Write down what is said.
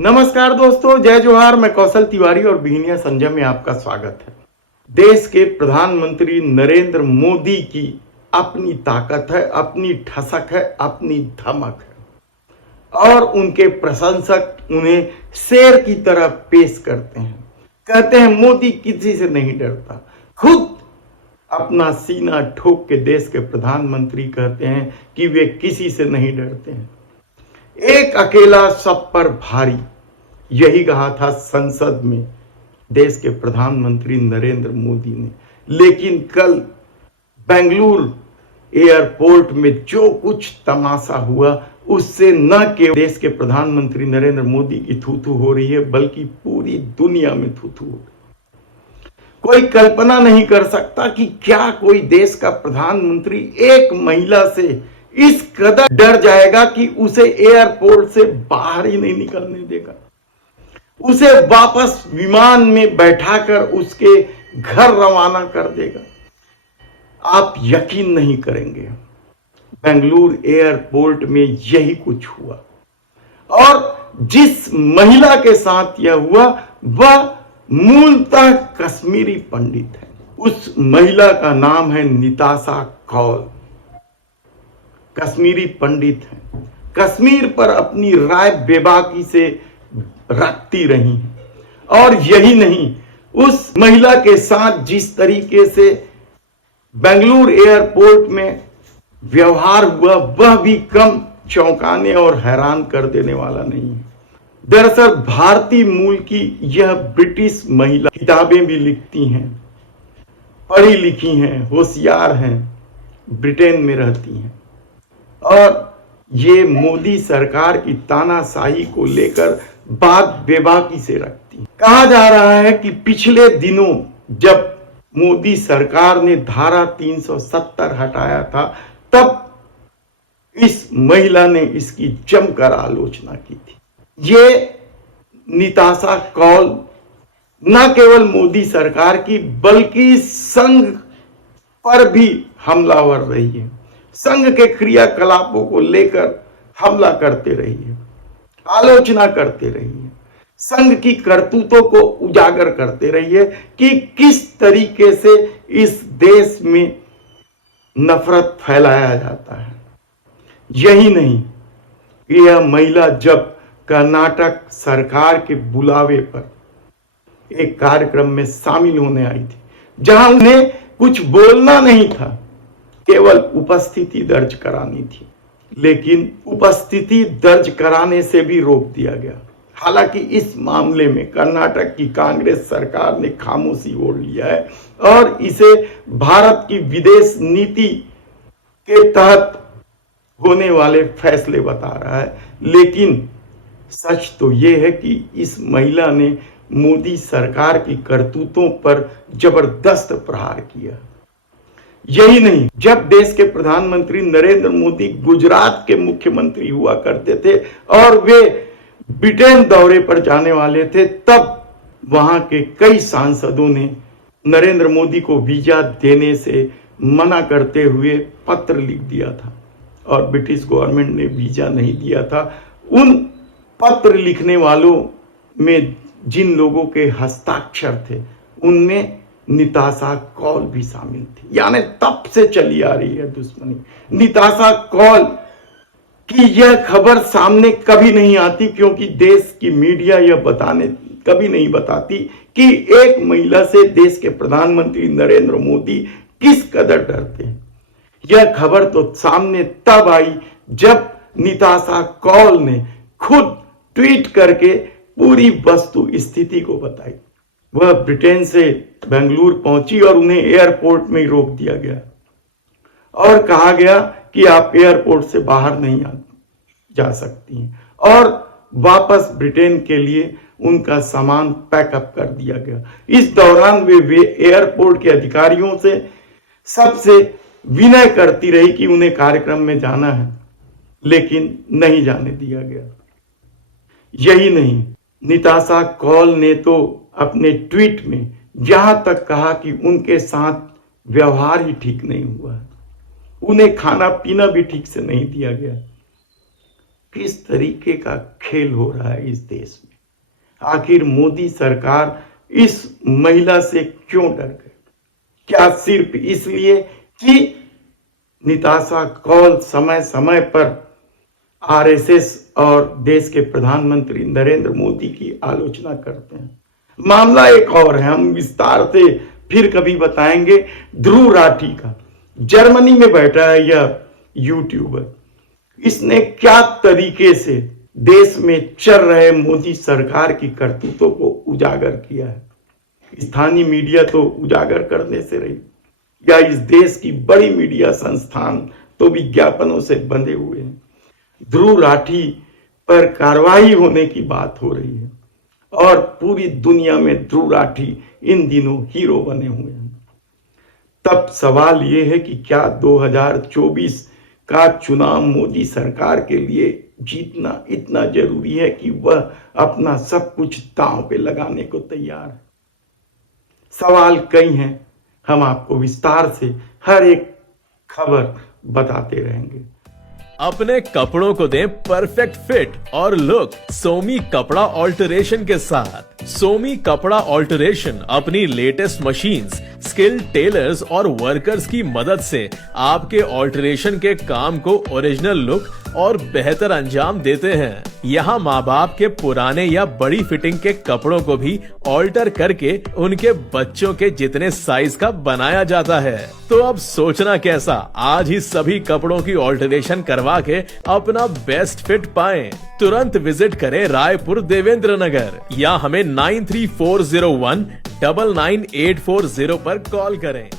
नमस्कार दोस्तों, जय जोहार। मैं कौशल तिवारी और बिहनिया संजय में आपका स्वागत है। देश के प्रधानमंत्री नरेंद्र मोदी की अपनी ताकत है, अपनी ठसक है, अपनी धमक है और उनके प्रशंसक उन्हें शेर की तरह पेश करते हैं। कहते हैं मोदी किसी से नहीं डरता। खुद अपना सीना ठोक के देश के प्रधानमंत्री कहते हैं कि वे किसी से नहीं डरते हैं। एक अकेला सब पर भारी, यही कहा था संसद में देश के प्रधानमंत्री नरेंद्र मोदी ने। लेकिन कल बेंगलुरु एयरपोर्ट में जो कुछ तमाशा हुआ, उससे न केवल देश के प्रधानमंत्री नरेंद्र मोदी की थू-थू हो रही है, बल्कि पूरी दुनिया में थू-थू हो रही है। कोई कल्पना नहीं कर सकता कि क्या कोई देश का प्रधानमंत्री एक महिला से इस कदर डर जाएगा कि उसे एयरपोर्ट से बाहर ही नहीं निकलने देगा, उसे वापस विमान में बैठाकर उसके घर रवाना कर देगा। आप यकीन नहीं करेंगे, बेंगलुरु एयरपोर्ट में यही कुछ हुआ। और जिस महिला के साथ यह हुआ वह मूलतः कश्मीरी पंडित है। उस महिला का नाम है निताशा कौल। कश्मीरी पंडित है, कश्मीर पर अपनी राय बेबाकी से रखती रही। और यही नहीं, उस महिला के साथ जिस तरीके से बेंगलुरु एयरपोर्ट में व्यवहार हुआ वह भी कम चौंकाने और हैरान कर देने वाला नहीं है। दरअसल भारतीय मूल की यह ब्रिटिश महिला किताबें भी लिखती हैं, पढ़ी लिखी हैं, होशियार हैं, ब्रिटेन में रहती हैं और ये मोदी सरकार की तानाशाही को लेकर बात बेबाकी से रखती है। कहा जा रहा है कि पिछले दिनों जब मोदी सरकार ने धारा 370 हटाया था, तब इस महिला ने इसकी जमकर आलोचना की थी। ये निताशा कौल न केवल मोदी सरकार की बल्कि संघ पर भी हमलावर रही है, संघ के क्रियाकलापों को लेकर हमला करते रही है, आलोचना करते रही है, संघ की करतूतों को उजागर करते रही है कि किस तरीके से इस देश में नफरत फैलाया जाता है। यही नहीं, यह महिला जब कर्नाटक सरकार के बुलावे पर एक कार्यक्रम में शामिल होने आई थी, जहां उन्हें कुछ बोलना नहीं था, केवल उपस्थिति दर्ज करानी थी, लेकिन उपस्थिति दर्ज कराने से भी रोक दिया गया। हालांकि इस मामले में कर्नाटक की कांग्रेस सरकार ने खामोशी ओढ़ लिया है और इसे भारत की विदेश नीति के तहत होने वाले फैसले बता रहा है। लेकिन सच तो यह है कि इस महिला ने मोदी सरकार की करतूतों पर जबरदस्त प्रहार किया। यही नहीं, जब देश के प्रधानमंत्री नरेंद्र मोदी गुजरात के मुख्यमंत्री हुआ करते थे और वे ब्रिटेन दौरे पर जाने वाले थे, तब वहां के कई सांसदों ने नरेंद्र मोदी को वीजा देने से मना करते हुए पत्र लिख दिया था और ब्रिटिश गवर्नमेंट ने वीजा नहीं दिया था। उन पत्र लिखने वालों में जिन लोगों के हस्ताक्षर थे उनमें निताशा कौल भी शामिल थी। यानी तब से चली आ रही है दुश्मनी। निताशा कौल की यह खबर सामने कभी नहीं आती, क्योंकि देश की मीडिया यह कभी नहीं बताती कि एक महिला से देश के प्रधानमंत्री नरेंद्र मोदी किस कदर डरते हैं। यह खबर तो सामने तब आई जब निताशा कौल ने खुद ट्वीट करके पूरी वस्तु स्थिति को बताई। वह ब्रिटेन से बेंगलुरु पहुंची और उन्हें एयरपोर्ट में ही रोक दिया गया और कहा गया कि आप एयरपोर्ट से बाहर नहीं जा सकती हैं और वापस ब्रिटेन के लिए उनका सामान पैकअप कर दिया गया। इस दौरान वे एयरपोर्ट के अधिकारियों से सबसे विनय करती रही कि उन्हें कार्यक्रम में जाना है, लेकिन नहीं जाने दिया गया। यही नहीं, निताशा कौल ने तो अपने ट्वीट में यहां तक कहा कि उनके साथ व्यवहार ही ठीक नहीं हुआ, उन्हें खाना पीना भी ठीक से नहीं दिया गया। किस तरीके का खेल हो रहा है इस देश में। आखिर मोदी सरकार इस महिला से क्यों डर गई? क्या सिर्फ इसलिए कि निताशा कौल समय समय पर आरएसएस और देश के प्रधानमंत्री नरेंद्र मोदी की आलोचना करते हैं? मामला एक और है, हम विस्तार से फिर कभी बताएंगे। ध्रुव राठी का, जर्मनी में बैठा है यह यूट्यूबर, इसने क्या तरीके से देश में चल रहे मोदी सरकार की करतूतों को उजागर किया है। स्थानीय मीडिया तो उजागर करने से रही, या इस देश की बड़ी मीडिया संस्थान तो विज्ञापनों से बंधे हुए हैं। ध्रुव राठी पर कार्रवाई होने की बात हो रही है और पूरी दुनिया में ध्रुव राठी इन दिनों हीरो बने हुए हैं। तब सवाल यह है कि क्या 2024 का चुनाव मोदी सरकार के लिए जीतना इतना जरूरी है कि वह अपना सब कुछ दांव पे लगाने को तैयार है? सवाल कई हैं, हम आपको विस्तार से हर एक खबर बताते रहेंगे। अपने कपड़ों को दें परफेक्ट फिट और लुक सोमी कपड़ा ऑल्टरेशन के साथ। सोमी कपड़ा ऑल्टरेशन अपनी लेटेस्ट मशीन्स, स्किल्ड टेलर्स और वर्कर्स की मदद से आपके ऑल्टरेशन के काम को ओरिजिनल लुक और बेहतर अंजाम देते हैं। यहाँ माँ बाप के पुराने या बड़ी फिटिंग के कपड़ों को भी ऑल्टर करके उनके बच्चों के जितने साइज का बनाया जाता है। तो अब सोचना कैसा, आज ही सभी कपड़ों की ऑल्टरेशन करवा के अपना बेस्ट फिट पाएं। तुरंत विजिट करें रायपुर देवेंद्र नगर या हमें 9340199840 पर कॉल करें।